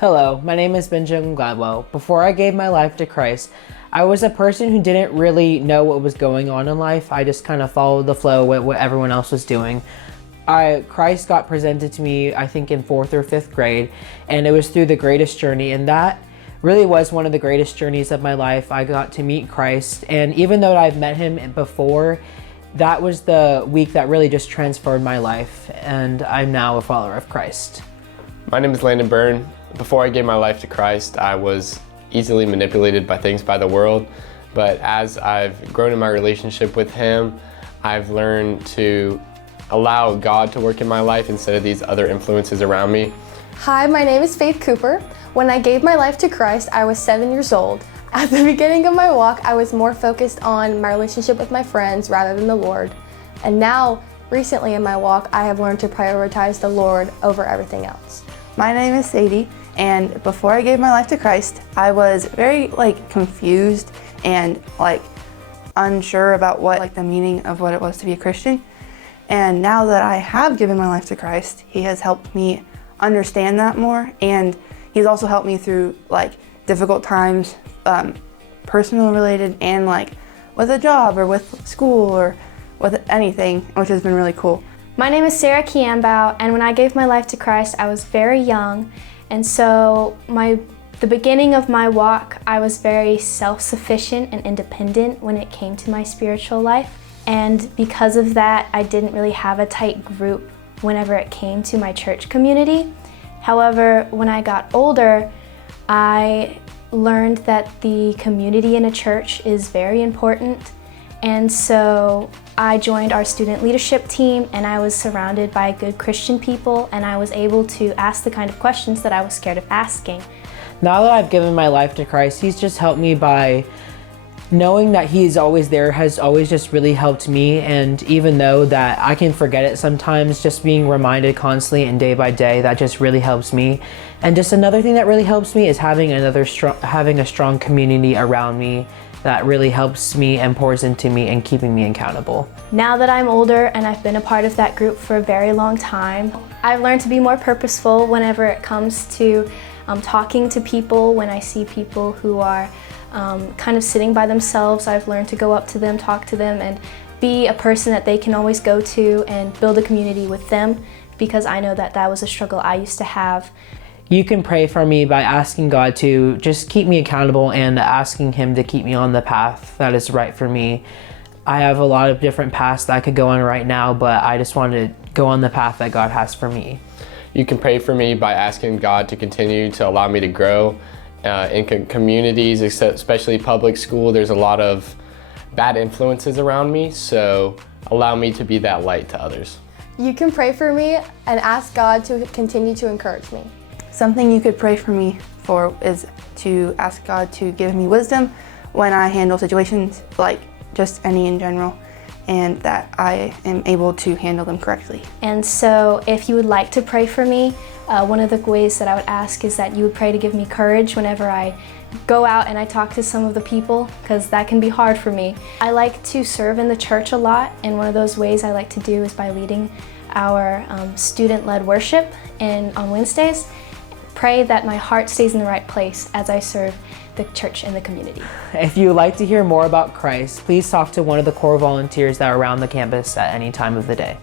Hello, my name is Benjamin Gladwell. Before I gave my life to Christ, I was a person who didn't really know what was going on in life. I just kind of followed the flow with what everyone else was doing. Christ got presented to me, I think in 4th or 5th grade, and it was through the greatest journey, and that really was one of the greatest journeys of my life. I got to meet Christ, and even though I've met him before, that was the week that really just transformed my life, and I'm now a follower of Christ. My name is Landon Burn. Before I gave my life to Christ, I was easily manipulated by things by the world, but as I've grown in my relationship with him, I've learned to allow God to work in my life instead of these other influences around me. Hi, my name is Faith Cooper. When I gave my life to Christ, I was 7 years old. At the beginning of my walk, I was more focused on my relationship with my friends rather than the Lord. And now, recently in my walk, I have learned to prioritize the Lord over everything else. My name is Sadie, and before I gave my life to Christ, I was very confused and unsure about what the meaning of what it was to be a Christian. And now that I have given my life to Christ, he has helped me understand that more, and he's also helped me through difficult times, personal related, and with a job or with school or with anything, which has been really cool. My name is Quiambao, and when I gave my life to Christ, I was very young, and so the beginning of my walk, I was very self-sufficient and independent when it came to my spiritual life. And because of that, I didn't really have a tight group whenever it came to my church community. However, when I got older, I learned that the community in a church is very important. And so I joined our student leadership team, and I was surrounded by good Christian people, and I was able to ask the kind of questions that I was scared of asking. Now that I've given my life to Christ, he's just helped me by knowing that he's always there has always just really helped me. And even though that I can forget it sometimes, just being reminded constantly and day by day, that just really helps me. And just another thing that really helps me is having a strong community around me that really helps me and pours into me and keeping me accountable. Now that I'm older and I've been a part of that group for a very long time, I've learned to be more purposeful whenever it comes to talking to people. When I see people who are kind of sitting by themselves, I've learned to go up to them, talk to them, and be a person that they can always go to and build a community with them, because I know that that was a struggle I used to have. You can pray for me by asking God to just keep me accountable and asking him to keep me on the path that is right for me. I have a lot of different paths that I could go on right now, but I just want to go on the path that God has for me. You can pray for me by asking God to continue to allow me to grow in communities, especially public school. There's a lot of bad influences around me, so allow me to be that light to others. You can pray for me and ask God to continue to encourage me. Something you could pray for me for is to ask God to give me wisdom when I handle situations, just any in general, and that I am able to handle them correctly. And so if you would like to pray for me, one of the ways that I would ask is that you would pray to give me courage whenever I go out and I talk to some of the people, because that can be hard for me. I like to serve in the church a lot, and one of those ways I like to do is by leading our student-led worship on Wednesdays. Pray that my heart stays in the right place as I serve the church and the community. If you would like to hear more about Christ, please talk to one of the core volunteers that are around the campus at any time of the day.